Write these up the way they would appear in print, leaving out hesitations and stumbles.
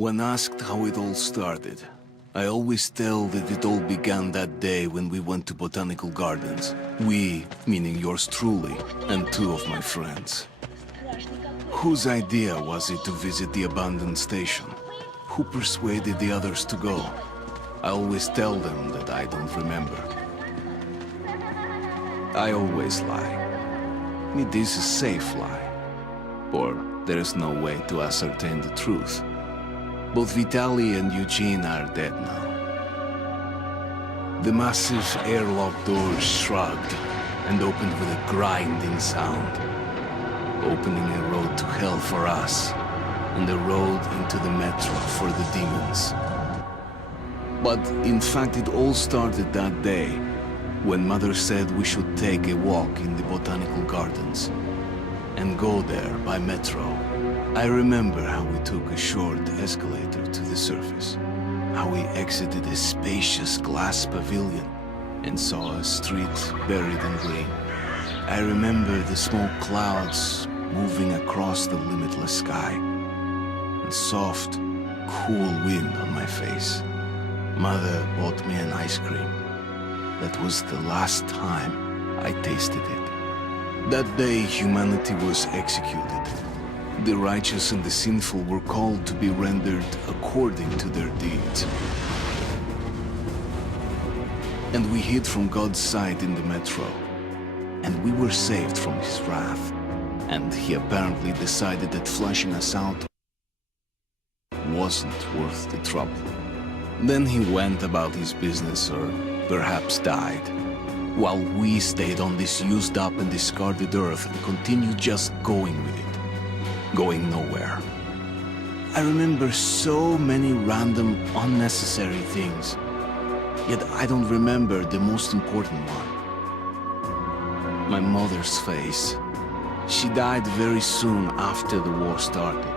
When asked how it all started, I always tell that it all began that day when we went to Botanical Gardens. We, meaning yours truly, and two of my friends. Whose idea was it to visit the abandoned station? Who persuaded the others to go? I always tell them that I don't remember. I always lie. It is a safe lie. Or there is no way to ascertain the truth. Both Vitaly and Eugene are dead now. The massive airlock doors shrugged and opened with a grinding sound, opening a road to hell for us and a road into the metro for the demons. But in fact, it all started that day when Mother said we should take a walk in the Botanical Gardens and go there by metro. I remember how we took a short escalator to the surface, how we exited a spacious glass pavilion and saw a street buried in green. I remember the smoke clouds moving across the limitless sky and soft, cool wind on my face. Mother bought me an ice cream. That was the last time I tasted it. That day, humanity was executed. The righteous and the sinful were called to be rendered according to their deeds. And we hid from God's sight in the metro. And we were saved from his wrath. And he apparently decided that flushing us out wasn't worth the trouble. Then he went about his business, or perhaps died, while we stayed on this used up and discarded earth and continued just going with it. Going nowhere. I remember so many random, unnecessary things, yet I don't remember the most important one. My mother's face. She died very soon after the war started.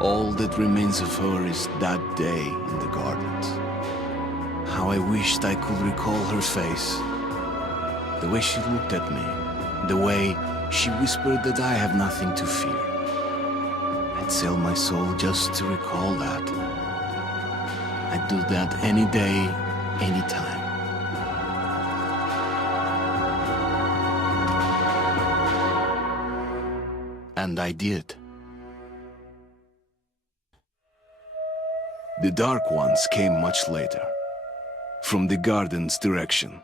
All that remains of her is that day in the gardens. How I wished I could recall her face. The way she looked at me. The way she whispered that I have nothing to fear. I'd sell my soul just to recall that. I'd do that any day, any time. And I did. The Dark Ones came much later, from the garden's direction.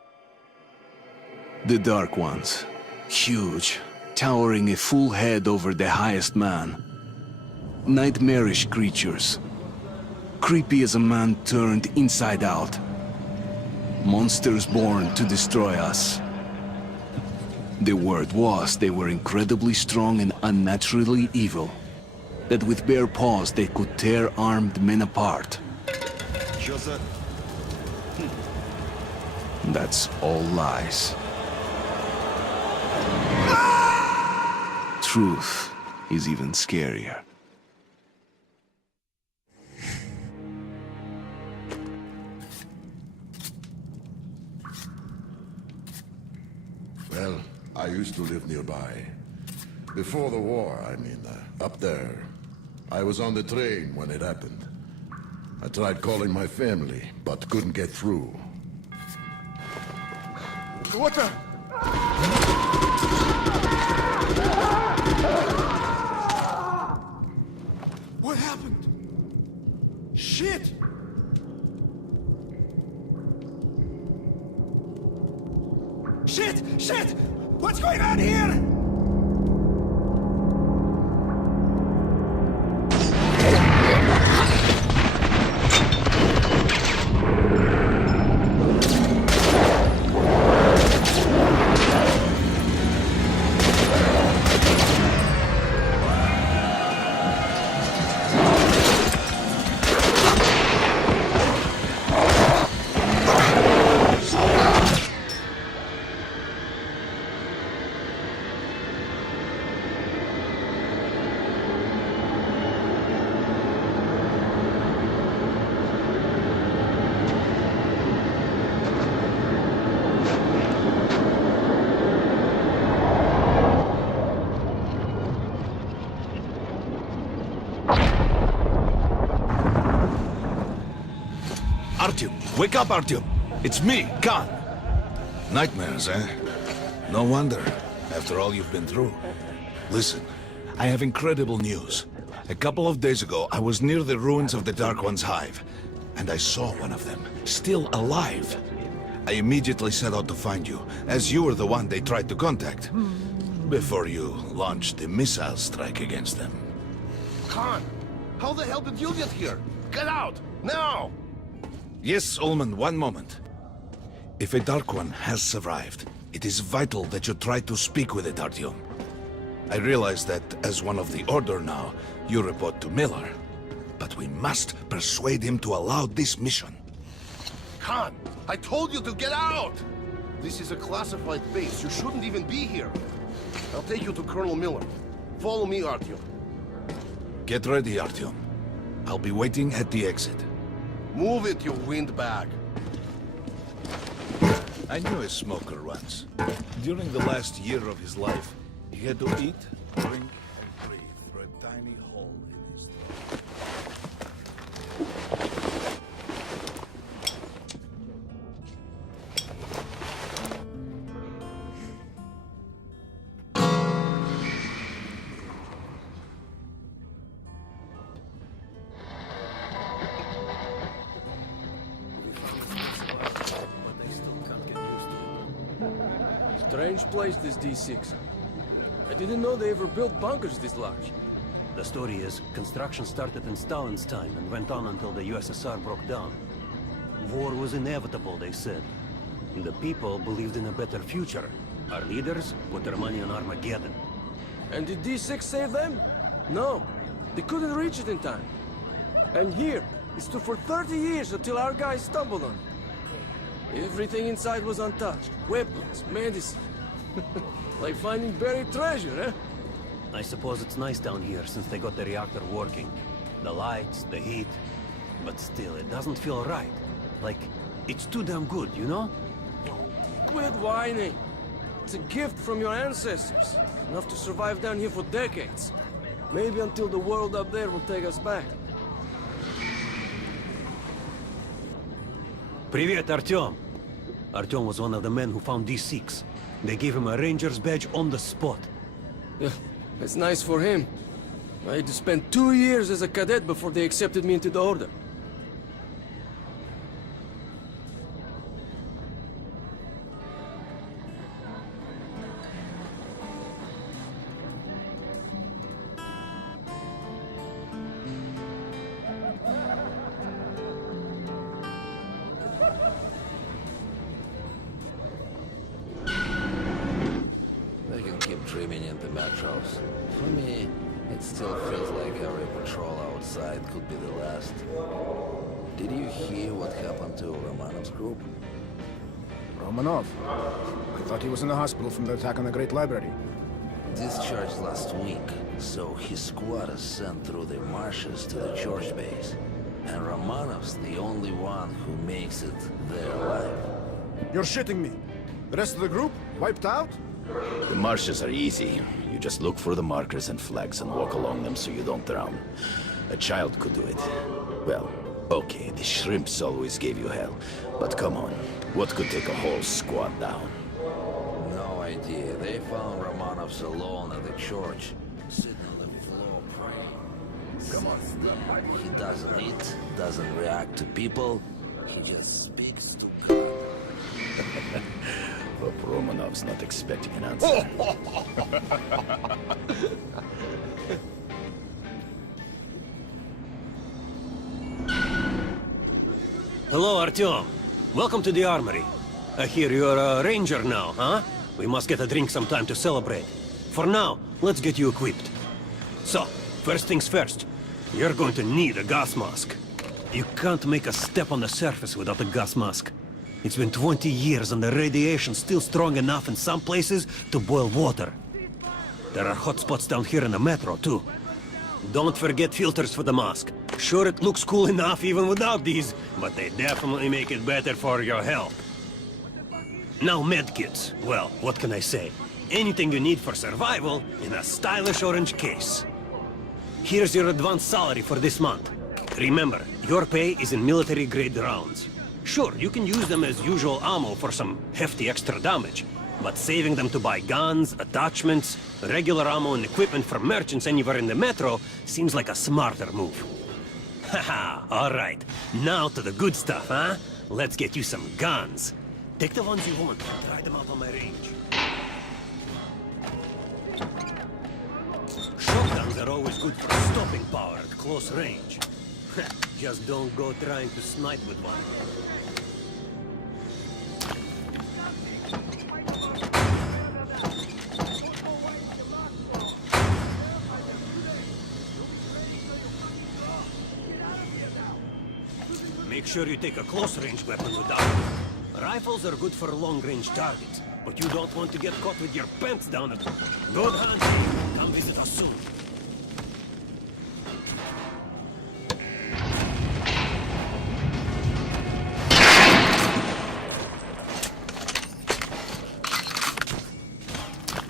The Dark Ones, huge, towering a full head over the highest man. Nightmarish creatures, creepy as a man turned inside out. Monsters born to destroy us. The word was they were incredibly strong and unnaturally evil. That with bare paws they could tear armed men apart. That's all lies. Truth is even scarier. Well, I used to live nearby. Before the war, I mean, up there. I was on the train when it happened. I tried calling my family, but couldn't get through. What the? What happened? Shit! Shit! Shit! What's going on here? Artyom! Wake up, Artyom! It's me, Khan! Nightmares, eh? No wonder, after all you've been through. Listen, I have incredible news. A couple of days ago, I was near the ruins of the Dark One's hive, and I saw one of them, still alive. I immediately set out to find you, as you were the one they tried to contact, before you launched the missile strike against them. Khan, how the hell did you get here? Get out, now! Yes, Ullman, one moment. If a Dark One has survived, it is vital that you try to speak with it, Artyom. I realize that, as one of the Order now, you report to Miller. But we must persuade him to allow this mission. Khan, I told you to get out! This is a classified base. You shouldn't even be here. I'll take you to Colonel Miller. Follow me, Artyom. Get ready, Artyom. I'll be waiting at the exit. Move it, you windbag. I knew a smoker once. During the last year of his life, he had to eat, drink, and breathe through a tiny hole in his throat. Strange place, this D6. I didn't know they ever built bunkers this large. The story is, construction started in Stalin's time and went on until the USSR broke down. War was inevitable, they said. The people believed in a better future. Our leaders put their money on Armageddon. And did D6 save them? No. They couldn't reach it in time. And here, it stood for 30 years until our guys stumbled on it. Everything inside was untouched. Weapons, medicine. Like finding buried treasure, eh? I suppose it's nice down here since they got the reactor working. The lights, the heat. But still, it doesn't feel right. Like, it's too damn good, you know? Quit whining. It's a gift from your ancestors. Enough to survive down here for decades. Maybe until the world up there will take us back. Привет, Artyom. Artyom was one of the men who found D6. They gave him a ranger's badge on the spot. Yeah, it's nice for him. I had to spend 2 years as a cadet before they accepted me into the Order. They can keep dreaming in the metros. For me, it still feels like every patrol outside could be the last. Did you hear what happened to Romanov's group? Romanov? I thought he was in the hospital from the attack on the Great Library. Discharged last week, so his squad is sent through the marshes to the church base. And Romanov's the only one who makes it there alive. You're shitting me! The rest of the group? Wiped out? The marshes are easy. You just look for the markers and flags and walk along them so you don't drown. A child could do it. Well, okay, the shrimps always gave you hell. But come on, what could take a whole squad down? No idea. They found Romanov's alone at the church, sitting on the floor praying. Come on. He doesn't eat, doesn't react to people. He just speaks to God. Hope Romanov's not expecting an answer. Hello, Artyom. Welcome to the armory. I hear you're a ranger now, huh? We must get a drink sometime to celebrate. For now, let's get you equipped. So, first things first. You're going to need a gas mask. You can't make a step on the surface without a gas mask. It's been 20 years and the radiation's still strong enough in some places to boil water. There are hot spots down here in the metro, too. Don't forget filters for the mask. Sure, it looks cool enough even without these, but they definitely make it better for your health. Now medkits. Well, what can I say? Anything you need for survival in a stylish orange case. Here's your advance salary for this month. Remember, your pay is in military-grade rounds. Sure, you can use them as usual ammo for some hefty extra damage. But saving them to buy guns, attachments, regular ammo and equipment for merchants anywhere in the metro seems like a smarter move. Haha, alright. Now to the good stuff, huh? Let's get you some guns. Take the ones you want and try them out on my range. Shotguns are always good for stopping power at close range. Just don't go trying to snipe with one. Make sure you take a close-range weapon with that. Rifles are good for long-range targets, but you don't want to get caught with your pants down at... Good hunting! Come visit us soon.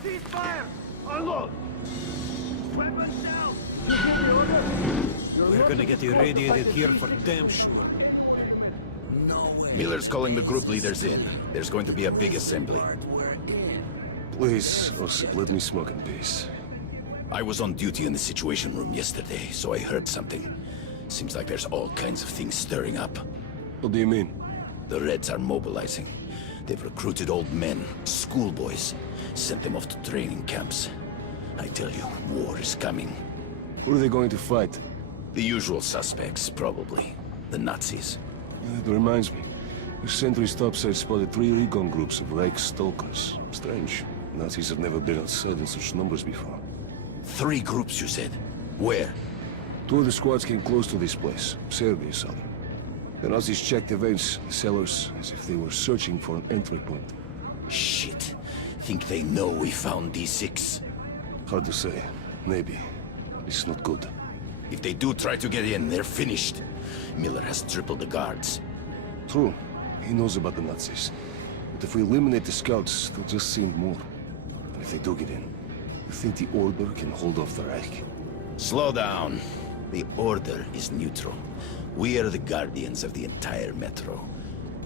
Ceasefire! Unload! Weapons down! We're gonna get irradiated here for damn sure. Miller's calling the group leaders in. There's going to be a big assembly. Please, Osip, let me smoke in peace. I was on duty in the Situation Room yesterday, so I heard something. Seems like there's all kinds of things stirring up. What do you mean? The Reds are mobilizing. They've recruited old men, schoolboys, sent them off to training camps. I tell you, war is coming. Who are they going to fight? The usual suspects, probably. The Nazis. It reminds me. The sentry's topside spotted 3 recon groups of Reich stalkers. Strange. Nazis have never been outside in such numbers before. 3 groups, you said? Where? 2 of the squads came close to this place. Serbia saw them. The Nazis checked the vents, the cellars, as if they were searching for an entry point. Shit. Think they know we found D6? Hard to say. Maybe. It's not good. If they do try to get in, they're finished. Miller has tripled the guards. True. He knows about the Nazis. But if we eliminate the scouts, they'll just send more. And if they do get in, you think the Order can hold off the Reich? Slow down. The Order is neutral. We are the guardians of the entire Metro.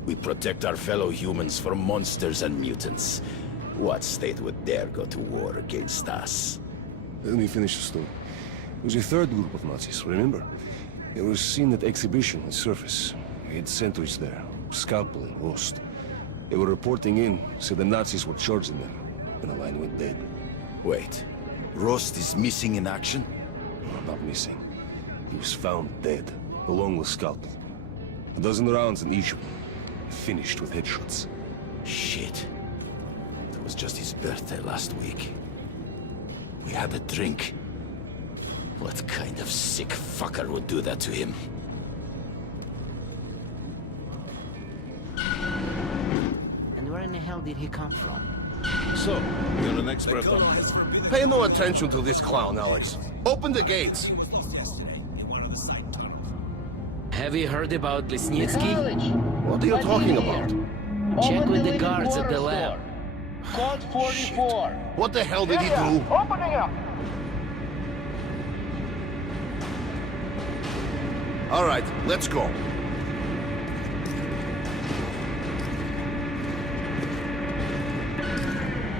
We protect our fellow humans from monsters and mutants. What state would dare go to war against us? Let me finish the story. There was a 3rd group of Nazis, remember? They were seen at exhibition at Surface. We had sentries there, Scalpel and Rost. They were reporting in, said the Nazis were charging them, and the line went dead. Wait, Rost is missing in action? No, not missing. He was found dead, along with Scalpel. A dozen rounds in each of them, finished with headshots. Shit. It was just his birthday last week. We had a drink. What kind of sick fucker would do that to him? And where in the hell did he come from? So, you're an expert on... Pay no attention to this clown, Alex. Open the gates. Have you heard about Lesnitsky? What are you talking about? Check with the guards at the lab. Code 44. What the hell did he do? Opening up. All right, let's go.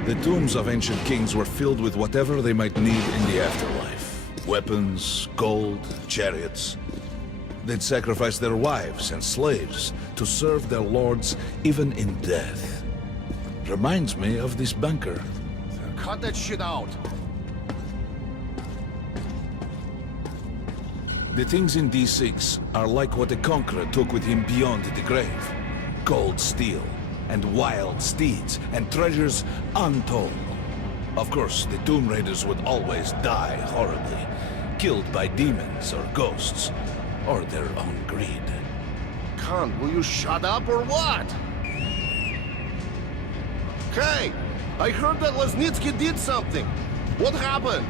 The tombs of ancient kings were filled with whatever they might need in the afterlife. Weapons, gold, chariots. They'd sacrifice their wives and slaves to serve their lords even in death. Reminds me of this bunker. Cut that shit out. The things in D6 are like what a conqueror took with him beyond the grave. Gold steel, and wild steeds, and treasures untold. Of course, the Tomb Raiders would always die horribly, killed by demons or ghosts, or their own greed. Khan, will you shut up or what? Hey, I heard that Lesnitsky did something. What happened?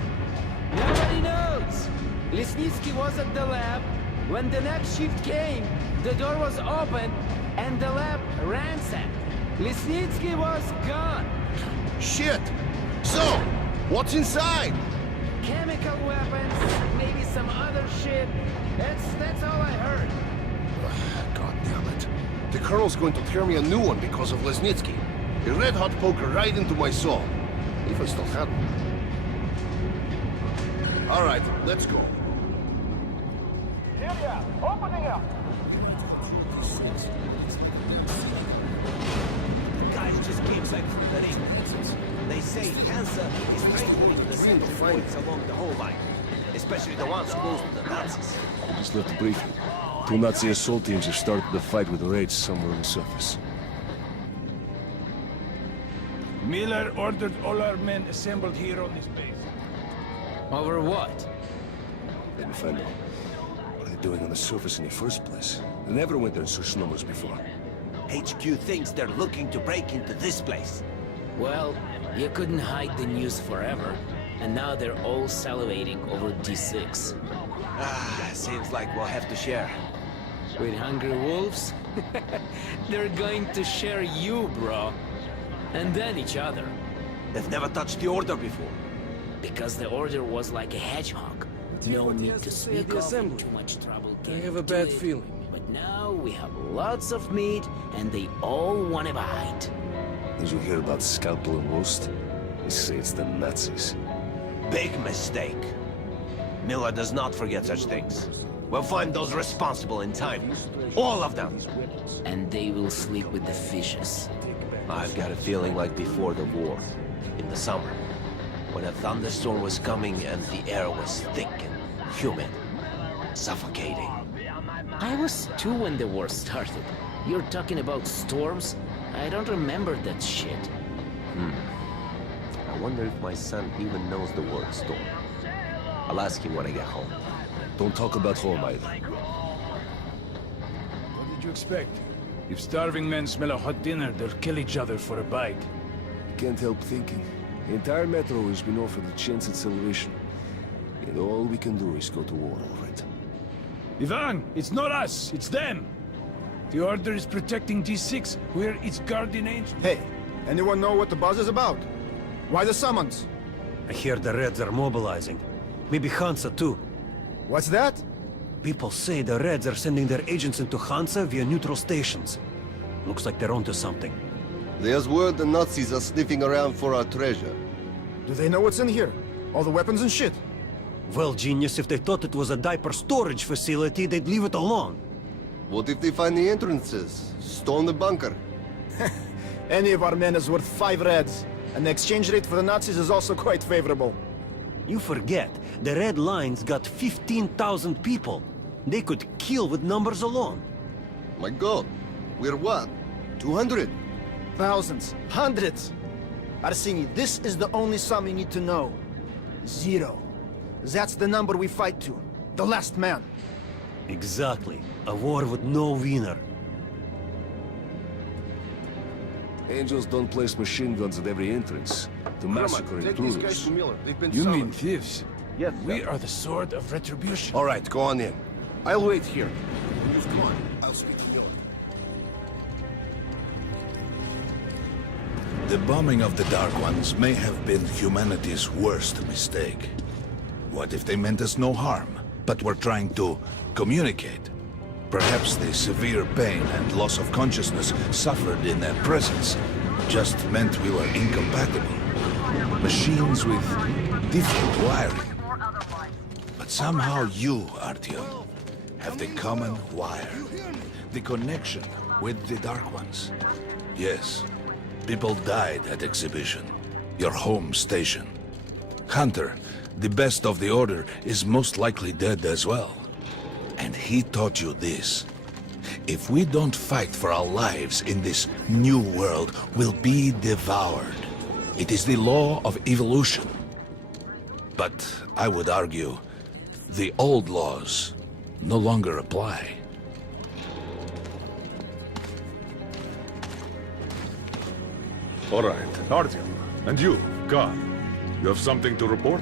Nobody knows. Lesnitsky was at the lab. When the next shift came, the door was open and the lab ransacked. Lesnitsky was gone. Shit! So, what's inside? Chemical weapons, maybe some other shit. That's all I heard. God damn it. The Colonel's going to tear me a new one because of Lesnitsky. A red-hot poker right into my soul. If I still had one. All right, let's go. Guys just came back from the ring. They say Hansa is strengthening the center points along the whole line. Especially the ones close to the Nazis. We just left the briefing. 2 Nazi assault teams have started the fight with raids somewhere on the surface. Miller ordered all our men assembled here on this base. Over what? Didn't find out what they're doing on the surface in the first place. They never went there in such numbers before. HQ thinks they're looking to break into this place. Well, you couldn't hide the news forever. And now they're all salivating over D6. Seems like we'll have to share. With hungry wolves? They're going to share you, bro. And then each other. They've never touched the Order before. Because the Order was like a hedgehog. No what he need has to to say at speak the of, assembly. too much trouble I getting have a to bad it. feeling. But now we have lots of meat, and they all want a bite. Did you hear about Scalpel and Roast? They say it's the Nazis. Big mistake. Miller does not forget such things. We'll find those responsible in time. All of them. And they will sleep with the fishes. I've got a feeling like before the war. In the summer. When a thunderstorm was coming and the air was thick and humid. Suffocating. I was 2 when the war started. You're talking about storms? I don't remember that shit. I wonder if my son even knows the word storm. I'll ask him when I get home. Don't talk about home either. What did you expect? If starving men smell a hot dinner, they'll kill each other for a bite. Can't help thinking. The entire metro has been offered a chance at salvation. And all we can do is go to war over it. Ivan, it's not us, it's them! The Order is protecting D6, we're its guardian angel. Hey, anyone know what the buzz is about? Why the summons? I hear the Reds are mobilizing. Maybe Hansa too. What's that? People say the Reds are sending their agents into Hansa via neutral stations. Looks like they're onto something. There's word the Nazis are sniffing around for our treasure. Do they know what's in here? All the weapons and shit? Well, genius, if they thought it was a diaper storage facility, they'd leave it alone. What if they find the entrances? Storm the bunker? Any of our men is worth 5 Reds, and the exchange rate for the Nazis is also quite favorable. You forget, the Red Line's got 15,000 people. They could kill with numbers alone. My God, we're what? 200? Thousands, hundreds. Arsini, this is the only sum you need to know. 0. That's the number we fight to. The last man. Exactly. A war with no winner. Angels don't place machine guns at every entrance to massacre Take these guys intruders. to Miller. They've been You summoned. mean thieves? Yes, We are the sword of retribution. All right, go on in. I'll wait here. You've come on. I'll speak to you. The bombing of the Dark Ones may have been humanity's worst mistake. What if they meant us no harm, but were trying to communicate? Perhaps the severe pain and loss of consciousness suffered in their presence just meant we were incompatible. Machines with different wiring. But somehow you, Artyom, have the common wire. The connection with the Dark Ones. Yes, people died at Exhibition, your home station. Hunter, the best of the Order, is most likely dead as well. And he taught you this. If we don't fight for our lives in this new world, we'll be devoured. It is the law of evolution. But I would argue, the old laws no longer apply. All right, Artyom. And you, Khan. You have something to report?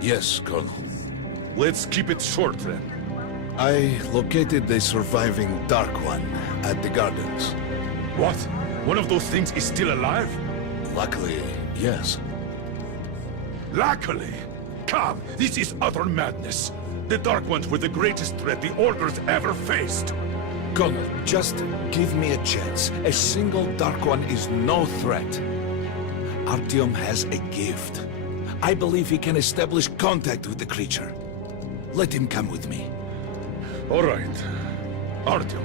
Yes, Colonel. Let's keep it short, then. I located the surviving Dark One at the Gardens. What? One of those things is still alive? Luckily, yes. Luckily! Come, this is utter madness. The Dark Ones were the greatest threat the Order's ever faced. Connor, just give me a chance. A single Dark One is no threat. Artyom has a gift. I believe he can establish contact with the creature. Let him come with me. All right. Artyom,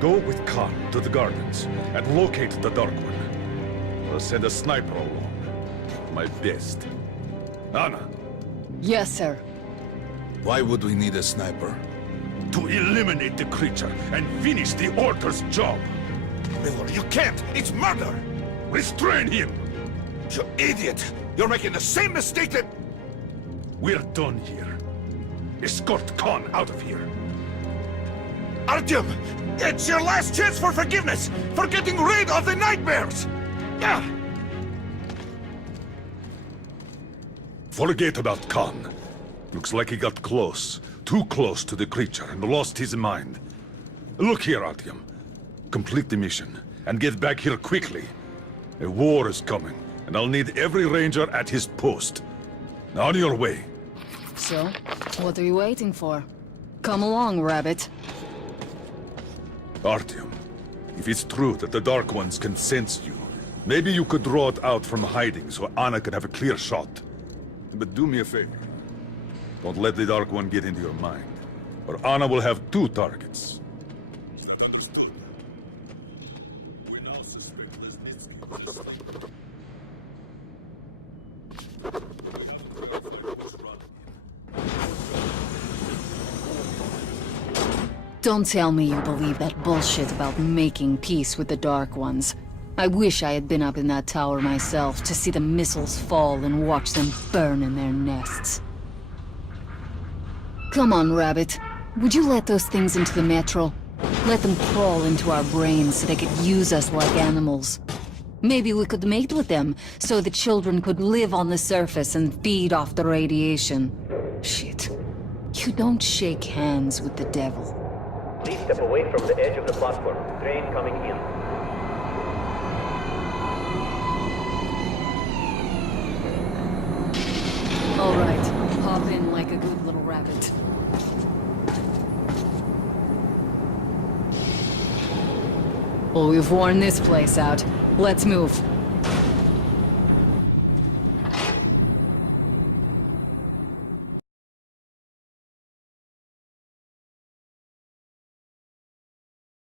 go with Khan to the gardens and locate the Dark One. I'll send a sniper along. My best. Anna, Yes, sir. Why would we need a sniper? to eliminate the creature and finish the Order's job. Miller, you can't! It's murder! Restrain him! You idiot! You're making the same mistake that... We're done here. Escort Khan out of here. Artyom! It's your last chance for forgiveness! For getting rid of the nightmares! Ah! Forget about Khan. Looks like he got close. Too close to the creature and lost his mind. Look here, Artyom. Complete the mission and get back here quickly. A war is coming, and I'll need every ranger at his post. On your way. So, what are you waiting for? Come along, Rabbit. Artyom, if it's true that the Dark Ones can sense you, maybe you could draw it out from hiding so Anna could have a clear shot. But do me a favor. Don't let the Dark One get into your mind, or Anna will have two targets. Don't tell me you believe that bullshit about making peace with the Dark Ones. I wish I had been up in that tower myself to see the missiles fall and watch them burn in their nests. Come on, Rabbit. Would you let those things into the metro? Let them crawl into our brains so they could use us like animals. Maybe we could mate with them, so the children could live on the surface and feed off the radiation. Shit. You don't shake hands with the devil. Please step away from the edge of the platform. Train coming in. All right, hop in like a good little rabbit. Well, we've worn this place out. Let's move.